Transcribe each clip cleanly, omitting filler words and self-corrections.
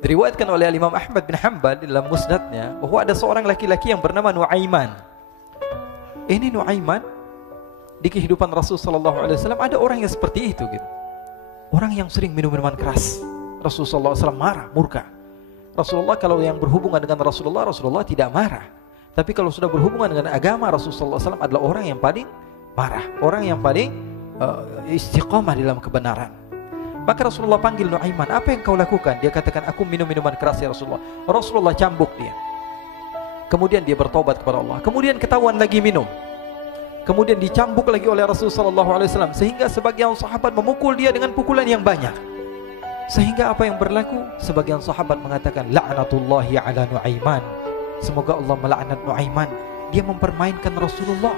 Diriwayatkan oleh Imam Ahmad bin Hanbal dalam musnadnya bahwa ada seorang laki-laki yang bernama Nuaiman. Ini Nuaiman di kehidupan Rasul sallallahu alaihi wasallam ada orang yang seperti itu gitu. Orang yang sering minum minuman keras. Rasul sallallahu alaihi wasallam marah, murka. Rasulullah kalau yang berhubungan dengan Rasulullah tidak marah. Tapi kalau sudah berhubungan dengan agama, Rasul sallallahu alaihi wasallam adalah orang yang paling marah, orang yang paling istiqamah dalam kebenaran. Maka Rasulullah panggil Nuaiman, apa yang kau lakukan? Dia katakan, aku minum minuman keras ya Rasulullah. Rasulullah cambuk dia. Kemudian dia bertobat kepada Allah. Kemudian ketahuan lagi minum. Kemudian dicambuk lagi oleh Rasulullah sallallahu alaihi wasallam, sehingga sebagian sahabat memukul dia dengan pukulan yang banyak. Sehingga apa yang berlaku? Sebagian sahabat mengatakan, la'natullahi ala Nuaiman. Semoga Allah melaknat Nuaiman. Dia mempermainkan Rasulullah.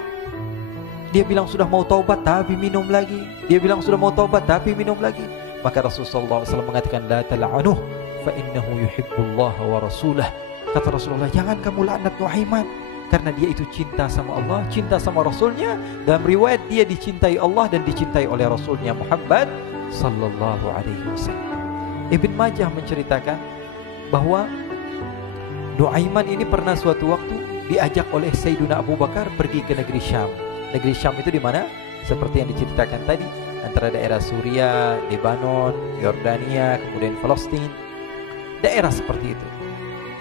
Dia bilang sudah mau taubat tapi minum lagi. Dia bilang sudah mau taubat tapi minum lagi. Maka Rasulullah SAW mengatakan, la tal'anuh fa innahu yuhibbullah wa rasulah. Kata Rasulullah, jangan kamu laknat Nuaiman, karena dia itu cinta sama Allah, cinta sama Rasulnya. Dalam riwayat dia dicintai Allah dan dicintai oleh Rasulnya Muhammad sallallahu alaihi wasallam. Ibn Majah menceritakan bahwa Nuaiman ini pernah suatu waktu diajak oleh Sayyidina Abu Bakar pergi ke negeri Syam. Negeri Syam itu di mana? Seperti yang diceritakan tadi, antara daerah Suriah, Lebanon, Yordania, kemudian Palestina. Daerah seperti itu.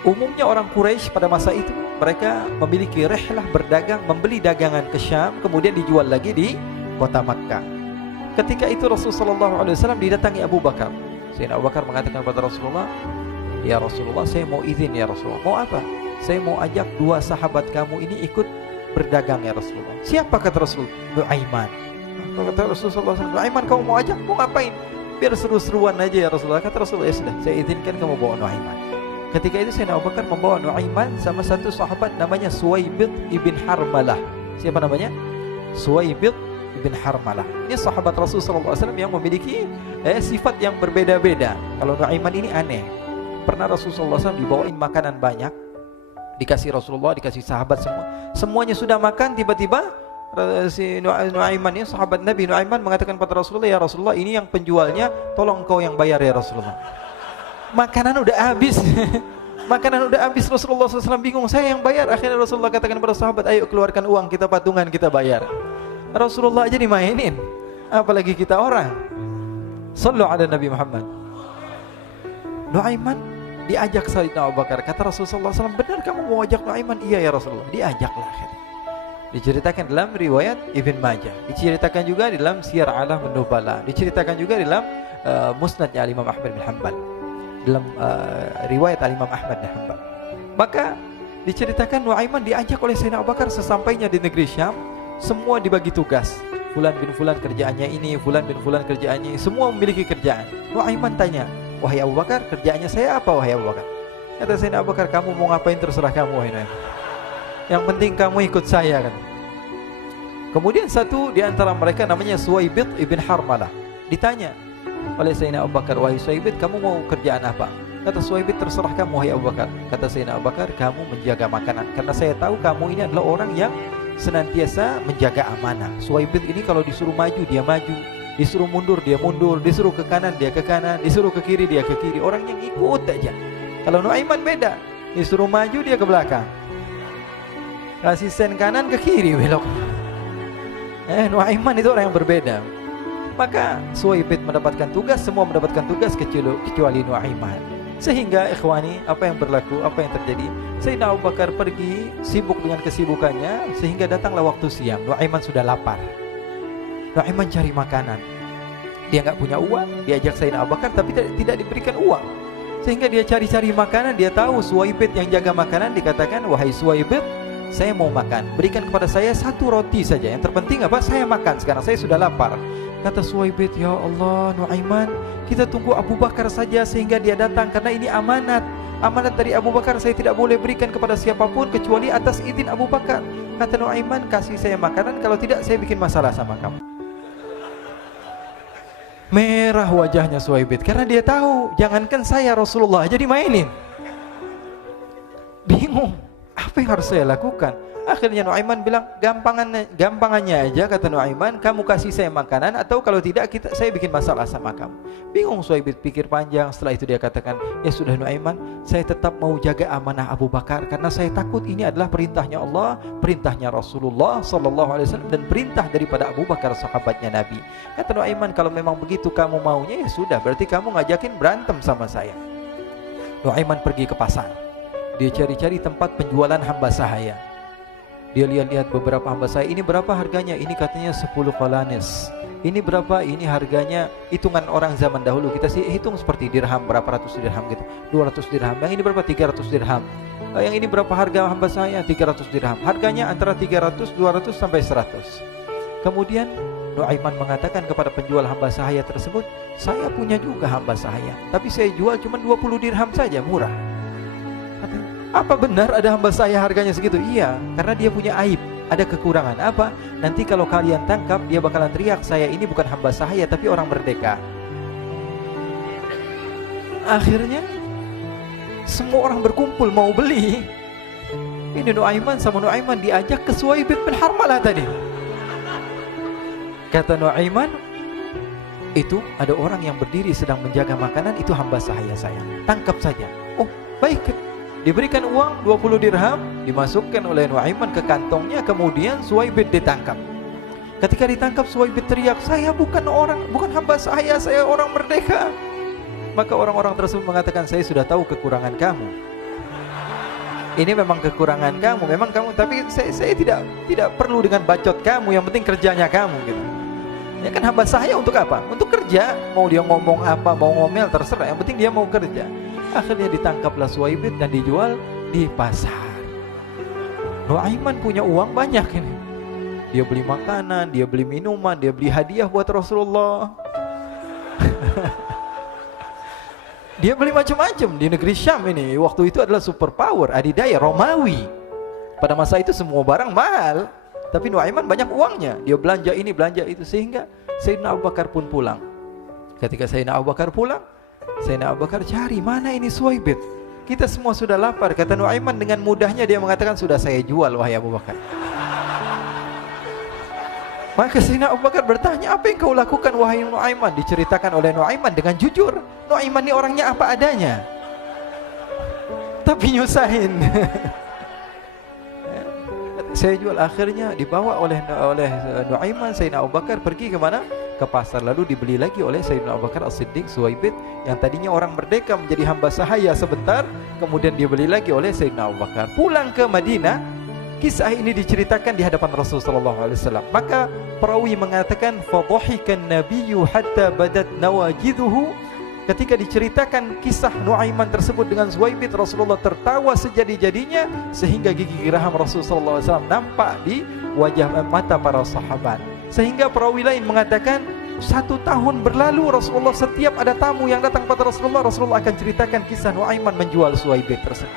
Umumnya orang Quraisy pada masa itu mereka memiliki rihlah berdagang, membeli dagangan ke Syam, kemudian dijual lagi di kota Makkah. Ketika itu Rasulullah SAW didatangi Abu Bakar. Sayyidina Abu Bakar mengatakan kepada Rasulullah, ya Rasulullah, saya mau izin ya Rasulullah. Mau apa? Saya mau ajak dua sahabat kamu ini ikut berdagang ya Rasulullah. Siapa kata Rasul? Nuaiman. Kata Rasulullah SAW, Nuaiman kamu mau ajak? Mau ngapain? Biar seru-seruan aja ya Rasulullah. Kata Rasulullah, ya sudah, saya izinkan kamu bawa Nuaiman. Ketika itu Sayyidina Abu Bakar membawa Nuaiman sama satu sahabat namanya Suwaibid ibn Harmalah. Siapa namanya? Suwaibid ibn Harmalah. Ini sahabat Rasulullah SAW yang memiliki sifat yang berbeda-beda. Kalau Nuaiman ini aneh. Pernah Rasulullah SAW dibawain makanan banyak, dikasih Rasulullah, dikasih sahabat semua. Semuanya sudah makan, tiba-tiba si Nuaiman ini, sahabat Nabi Nuaiman mengatakan kepada Rasulullah, ya Rasulullah, ini yang penjualnya, tolong engkau yang bayar ya Rasulullah. Makanan udah habis. Makanan udah habis. Rasulullah SAW bingung, saya yang bayar. Akhirnya Rasulullah katakan kepada sahabat, ayo keluarkan uang, kita patungan, kita bayar. Rasulullah aja dimainin, apalagi kita orang. Sallu ala Nabi Muhammad. Nuaiman diajak Sayyidina Abu Bakar. Kata Rasulullah SAW, benar kamu mau ajak Nuaiman? Iya ya Rasulullah. Diajaklah akhirnya. Diceritakan dalam riwayat Ibn Majah, diceritakan juga dalam Siyar A'lam An-Nubala, diceritakan juga dalam musnadnya Imam Ahmad bin Hanbal, dalam riwayat Imam Ahmad bin Hanbal. Maka diceritakan Nuaiman diajak oleh Sayyidina Abu Bakar. Sesampainya di negeri Syam, semua dibagi tugas. Fulan bin Fulan kerjaannya ini, Fulan bin Fulan kerjaannya ini, semua memiliki kerjaan. Nuaiman tanya, wahai Abu Bakar, kerjaannya saya apa wahai Abu Bakar? Kata Sayyidina Abu Bakar, kamu mau ngapain terserah kamu wahai Nuaiman. Yang penting kamu ikut saya kan. Kemudian satu di antara mereka namanya Suwaibid ibn Harmalah. Ditanya oleh Sayyidina Abu Bakar, wahai Suwaibid, kamu mau kerjaan apa? Kata Suwaibid, terserah kamu wahai Abu Bakar. Kata Sayyidina Abu Bakar, kamu menjaga makanan, karena saya tahu kamu ini adalah orang yang senantiasa menjaga amanah. Suwaibid ini kalau disuruh maju dia maju, disuruh mundur dia mundur, disuruh ke kanan dia ke kanan, disuruh ke kiri dia ke kiri. Orang yang ikut aja. Kalau Nuaiman beda, disuruh maju dia ke belakang, kasih sen kanan ke kiri belok. Nuaiman itu orang yang berbeda. Maka Suwaibid mendapatkan tugas, semua mendapatkan tugas kecuali Nuaiman. Sehingga ikhwani, apa yang berlaku, apa yang terjadi? Sayyidina Abu Bakar pergi sibuk dengan kesibukannya, sehingga datanglah waktu siang. Nuaiman sudah lapar. Nuaiman cari makanan. Dia nggak punya uang, diajak Sayyidina Abu Bakar tapi tidak diberikan uang. Sehingga dia cari-cari makanan. Dia tahu Suwaibid yang jaga makanan. Dikatakan, wahai Suwaibid, saya mau makan, berikan kepada saya satu roti saja. Yang terpenting apa? Saya makan sekarang, saya sudah lapar. Kata Suwaibid, ya Allah Nuaiman, kita tunggu Abu Bakar saja sehingga dia datang, karena ini amanat. Amanat dari Abu Bakar, saya tidak boleh berikan kepada siapapun kecuali atas izin Abu Bakar. Kata Nuaiman, kasih saya makanan, kalau tidak saya bikin masalah sama kamu. Merah wajahnya Suwaibid, karena dia tahu, jangankan saya, Rasulullah jadi mainin. Bingung, apa yang harus saya lakukan? Akhirnya Nuaiman bilang, gampangannya aja, kata Nuaiman, kamu kasih saya makanan, atau kalau tidak saya bikin masalah sama kamu. Bingung Suhaib pikir panjang. Setelah itu dia katakan, ya sudah Nuaiman, saya tetap mau jaga amanah Abu Bakar, karena saya takut ini adalah perintahnya Allah, perintahnya Rasulullah SAW, dan perintah daripada Abu Bakar sahabatnya Nabi. Kata Nuaiman, kalau memang begitu kamu maunya, ya sudah, berarti kamu ngajakin berantem sama saya. Nuaiman pergi ke pasar. Dia cari-cari tempat penjualan hamba sahaya. Dia lihat-lihat beberapa hamba sahaya. Ini berapa harganya? Ini katanya 10 qalanis. Ini berapa? Ini harganya hitungan orang zaman dahulu. Kita sih hitung seperti dirham, berapa ratus dirham gitu. 200 dirham. Yang ini berapa? 300 dirham. Yang ini berapa harga hamba sahaya? 300 dirham. Harganya antara 300, 200 sampai 100. Kemudian Nuaiman mengatakan kepada penjual hamba sahaya tersebut, saya punya juga hamba sahaya, tapi saya jual cuma 20 dirham saja, murah. Katanya, apa benar ada hamba saya harganya segitu? Iya, karena dia punya aib, ada kekurangan. Apa? Nanti kalau kalian tangkap, dia bakalan teriak, saya ini bukan hamba sahaya tapi orang merdeka. Akhirnya semua orang berkumpul mau beli. Ini Nuaiman sama Nuaiman diajak ke Suhaib bin Harmalah tadi. Kata Nuaiman, itu ada orang yang berdiri sedang menjaga makanan, itu hamba sahaya saya, tangkap saja. Oh baik. Diberikan uang 20 dirham, dimasukkan oleh Nuaiman ke kantongnya. Kemudian Suhaib ditangkap. Ketika ditangkap, Suhaib teriak, saya bukan hamba saya orang merdeka. Maka orang-orang tersebut mengatakan, saya sudah tahu kekurangan kamu. Ini memang kekurangan kamu, memang kamu, tapi saya tidak perlu dengan bacot kamu, yang penting kerjanya kamu gitu. Ya kan hamba sahaya untuk apa? Untuk kerja. Mau dia ngomong apa, mau ngomel, terserah, yang penting dia mau kerja. Akhirnya ditangkaplah Suhaib dan dijual di pasar. Nuaiman punya uang banyak ini. Dia beli makanan, dia beli minuman, dia beli hadiah buat Rasulullah. Dia beli macam-macam di negeri Syam ini. Waktu itu adalah superpower, adidaya Romawi. Pada masa itu semua barang mahal, tapi Nuaiman banyak uangnya. Dia belanja ini, belanja itu, sehingga Sayyidina Abu Bakar pun pulang. Ketika Sayyidina Abu Bakar pulang, Sayyidina Abu Bakar cari, mana ini Suhaib? Kita semua sudah lapar. Kata Nuaiman dengan mudahnya dia mengatakan, sudah saya jual wahai Abu Bakar. Maka Sayyidina Abu Bakar bertanya, apa yang kau lakukan wahai Nuaiman? Diceritakan oleh Nuaiman dengan jujur. Nuaiman ini orangnya apa adanya, tapi nyusahin. Saya jual. Akhirnya dibawa oleh Nuaiman, Sayyidina Abu Bakar pergi ke mana? Ke pasar. Lalu dibeli lagi oleh Sayyidina Abu Bakar As-Siddiq, Suhaib yang tadinya orang merdeka menjadi hamba sahaya sebentar, kemudian dibeli lagi oleh Sayyidina Abu Bakar. Pulang ke Madinah, kisah ini diceritakan di hadapan Rasulullah SAW. Maka perawi mengatakan, fadhahikan nabiyyu hatta badat nawajiduhu. Ketika diceritakan kisah Nuaiman tersebut dengan Suhaib, Rasulullah tertawa sejadi-jadinya sehingga gigi geraham Rasulullah SAW nampak di wajah mata para sahabat. Sehingga perawi lain mengatakan, 1 tahun berlalu Rasulullah, setiap ada tamu yang datang pada Rasulullah akan ceritakan kisah Nuaiman menjual Suhaib tersebut.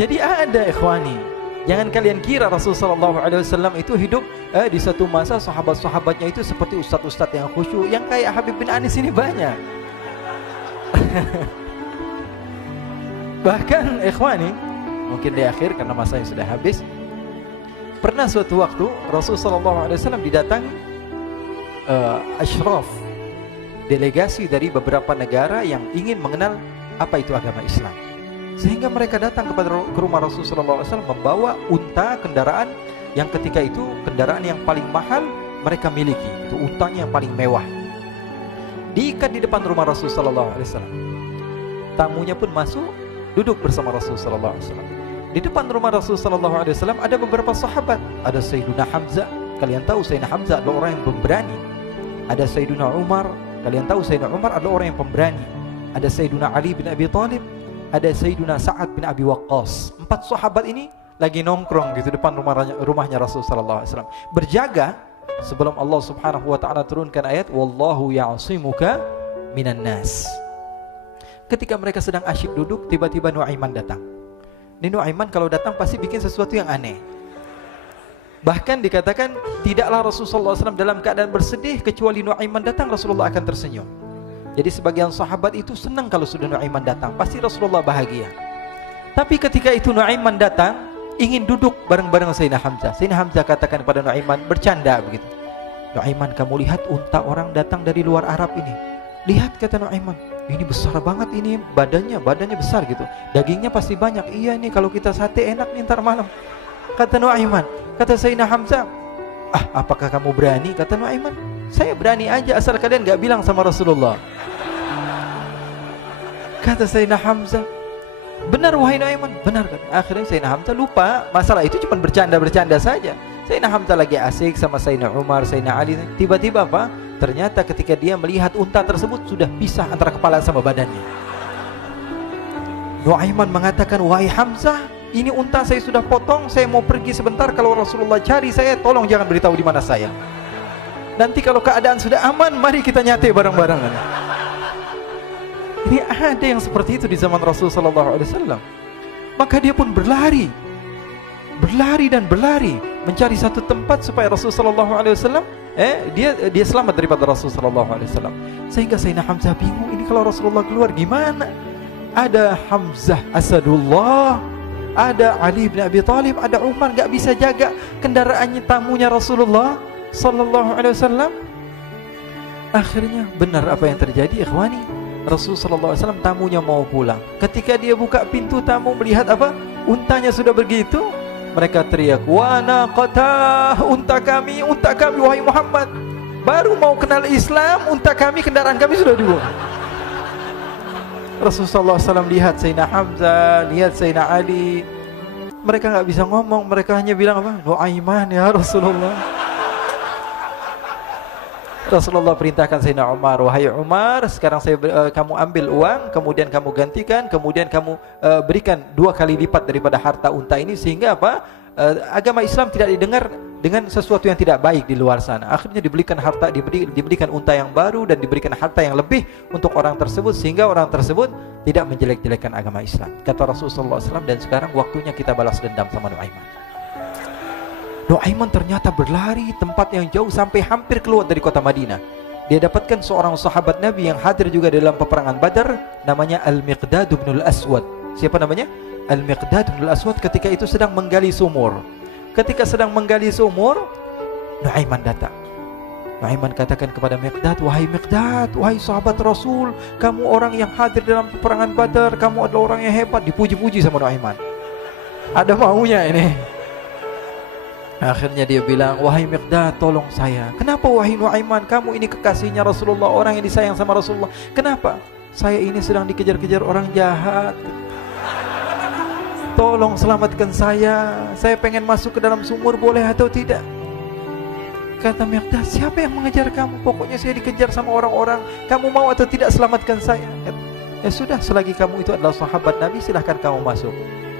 Jadi ada ikhwani, jangan kalian kira Rasulullah SAW itu hidup di satu masa sahabat-sahabatnya itu seperti ustadz-ustadz yang khusyuk, yang kayak Habib bin Anis ini banyak. Bahkan ikhwani, mungkin di akhir karena masanya sudah habis, pernah suatu waktu Rasulullah SAW didatangi asyraf, delegasi dari beberapa negara yang ingin mengenal apa itu agama Islam. Sehingga mereka datang ke rumah Rasulullah SAW membawa unta, kendaraan yang ketika itu kendaraan yang paling mahal mereka miliki. Itu untanya yang paling mewah. Diikat di depan rumah Rasulullah SAW. Tamunya pun masuk, duduk bersama Rasulullah SAW. Di depan rumah Rasulullah SAW ada beberapa sahabat. Ada Sayyiduna Hamzah. Kalian tahu Sayyidina Hamzah adalah orang yang pemberani. Ada Sayyiduna Umar. Kalian tahu Sayyidina Umar adalah orang yang pemberani. Ada Sayyiduna Ali bin Abi Thalib. Ada Sayyiduna Sa'ad bin Abi Waqqas. 4 sahabat ini lagi nongkrong gitu depan rumahnya Rasulullah SAW, berjaga sebelum Allah Subhanahu wa taala turunkan ayat wallahu ya'simuka minan nas. Ketika mereka sedang asyik duduk, tiba-tiba Nuaiman datang. Ini Nuaiman kalau datang pasti bikin sesuatu yang aneh. Bahkan dikatakan tidaklah Rasulullah SAW dalam keadaan bersedih, kecuali Nuaiman datang Rasulullah akan tersenyum. Jadi sebagian sahabat itu senang kalau sudah Nuaiman datang, pasti Rasulullah bahagia. Tapi ketika itu Nuaiman datang, ingin duduk bareng-bareng Sayyidina Hamzah. Sayyidina Hamzah katakan kepada Nuaiman, bercanda begitu. Nuaiman, kamu lihat unta orang datang dari luar Arab ini. Lihat, kata Nuaiman, ini besar banget ini, badannya besar gitu. Dagingnya pasti banyak. Iya, ini kalau kita sate enak nih ntar malam. Kata Nuaiman. Kata Sayyidina Hamzah, apakah kamu berani? Kata Nuaiman, saya berani aja asal kalian gak bilang sama Rasulullah. Kata Sayyidina Hamzah, benar wahai Nuaiman, benar kan? Akhirnya Sayyidina Hamzah lupa masalah itu, cuma bercanda-bercanda saja. Sayyidina Hamzah lagi asik sama Sayyidina Umar, Sayyidina Ali. Tiba-tiba apa? Ternyata ketika dia melihat unta tersebut sudah pisah antara kepala sama badannya. Nuaiman mengatakan, wahai Hamzah, ini unta saya sudah potong, saya mau pergi sebentar. Kalau Rasulullah cari saya, tolong jangan beritahu di mana saya. Nanti kalau keadaan sudah aman, mari kita nyate bareng-barengan. Ini ada yang seperti itu di zaman Rasulullah SAW. Maka dia pun berlari dan berlari mencari satu tempat supaya Rasulullah SAW dia selamat daripada Rasulullah SAW. Sehingga Sayyidina Hamzah bingung, ini kalau Rasulullah keluar gimana? Ada Hamzah Asadullah, ada Ali bin Abi Thalib, ada Umar, gak bisa jaga kendaraannya, tamunya Rasulullah Sallallahu Alaihi Wasallam. Akhirnya benar apa yang terjadi, ikhwani. Rasulullah Sallallahu Alaihi Wasallam tamunya mau pulang. Ketika dia buka pintu tamu melihat apa? Untanya sudah begitu. Mereka teriak, wa naqatah, unta kami wahai Muhammad. Baru mau kenal Islam, unta kami, kendaraan kami sudah dibuang. Rasulullah SAW lihat Sayyidina Hamzah, lihat Sayyidina Ali. Mereka gak bisa ngomong, mereka hanya bilang apa? Nuaiman ya Rasulullah. Rasulullah perintahkan Sayyidina Umar, wahai Umar, sekarang kamu ambil uang, kemudian kamu gantikan, kemudian kamu berikan 2 kali lipat daripada harta unta ini, sehingga apa? Agama Islam tidak didengar dengan sesuatu yang tidak baik di luar sana. Akhirnya diberikan harta, diberikan unta yang baru dan diberikan harta yang lebih untuk orang tersebut, sehingga orang tersebut tidak menjelek-jelekan agama Islam. Kata Rasulullah SAW, dan sekarang waktunya kita balas dendam sama Nuaiman. Nuaiman ternyata berlari tempat yang jauh sampai hampir keluar dari kota Madinah. Dia dapatkan seorang sahabat Nabi yang hadir juga dalam peperangan Badar, namanya Al-Miqdad bin Al-Aswad. Siapa namanya? Al-Miqdad bin Al-Aswad ketika itu sedang menggali sumur. Ketika sedang menggali sumur, Nuaiman datang. Nuaiman katakan kepada Miqdad, wahai Miqdad, wahai sahabat Rasul, kamu orang yang hadir dalam peperangan Badar, kamu adalah orang yang hebat. Dipuji-puji sama Nuaiman. Ada maunya ini. Akhirnya dia bilang, wahai Miqdad, tolong saya. Kenapa wahai Nuaiman? Kamu ini kekasihnya Rasulullah, orang yang disayang sama Rasulullah. Kenapa? Saya ini sedang dikejar-kejar orang jahat. Tolong selamatkan saya. Saya pengen masuk ke dalam sumur, boleh atau tidak? Kata Miqdad, siapa yang mengejar kamu? Pokoknya saya dikejar sama orang-orang. Kamu mau atau tidak selamatkan saya? Ya sudah, selagi kamu itu adalah sahabat Nabi, silahkan kamu masuk.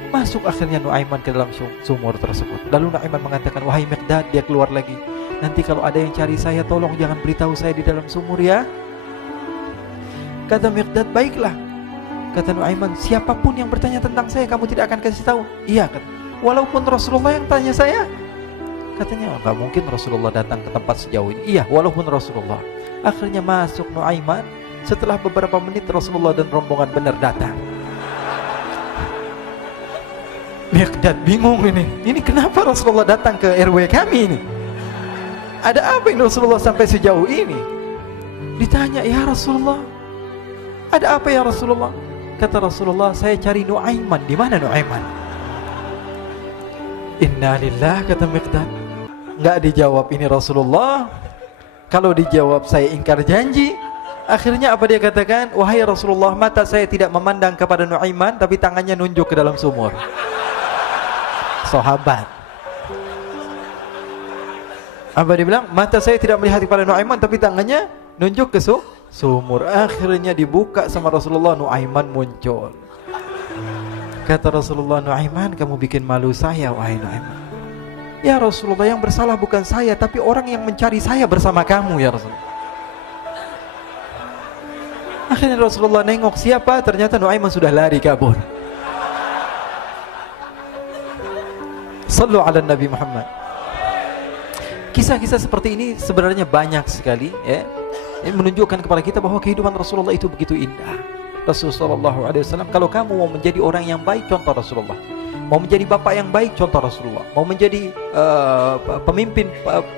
Masuk akhirnya Nuaiman ke dalam sumur tersebut. Lalu Nuaiman mengatakan, wahai Miqdad, dia keluar lagi. Nanti kalau ada yang cari saya, tolong jangan beritahu saya di dalam sumur ya. Kata Miqdad, baiklah. Kata Nuaiman, siapapun yang bertanya tentang saya, kamu tidak akan kasih tahu? Iya, kata. Walaupun Rasulullah yang tanya saya? Katanya, enggak mungkin Rasulullah datang ke tempat sejauh ini. Iya, walaupun Rasulullah. Akhirnya masuk Nuaiman. Setelah beberapa menit Rasulullah dan rombongan benar datang. Miqdad bingung ini. Ini kenapa Rasulullah datang ke RW kami ini? Ada apa ini Rasulullah sampai sejauh ini? Ditanya, ya Rasulullah, ada apa ya Rasulullah? Kata Rasulullah, saya cari Nuaiman. Di mana Nuaiman? Innalillah, kata Miqdad. Enggak dijawab ini Rasulullah. Kalau dijawab saya ingkar janji. Akhirnya apa dia katakan? Wahai Rasulullah, mata saya tidak memandang kepada Nuaiman, tapi tangannya nunjuk ke dalam sumur. Sahabat. Apa dia bilang? Mata saya tidak melihat kepada Nuaiman, tapi tangannya nunjuk ke sumur. Akhirnya dibuka sama Rasulullah, Nuaiman muncul. Kata Rasulullah, Nuaiman, kamu bikin malu saya, wahai Nuaiman. Ya Rasulullah, yang bersalah bukan saya, tapi orang yang mencari saya bersama kamu ya Rasulullah. Akhirnya Rasulullah nengok, siapa? Ternyata Nuaiman sudah lari kabur. Sallu ala Nabi Muhammad. Kisah-kisah seperti ini sebenarnya banyak sekali ya. Ini menunjukkan kepada kita bahwa kehidupan Rasulullah itu begitu indah. Rasulullah SAW, kalau kamu mau menjadi orang yang baik, contoh Rasulullah. Mau menjadi bapak yang baik, contoh Rasulullah. Mau menjadi pemimpin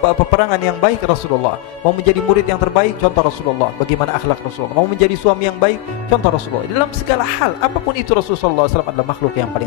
peperangan yang baik, Rasulullah. Mau menjadi murid yang terbaik, contoh Rasulullah. Bagaimana akhlak Rasulullah. Mau menjadi suami yang baik, contoh Rasulullah. Dalam segala hal, apapun itu, Rasulullah SAW adalah makhluk yang paling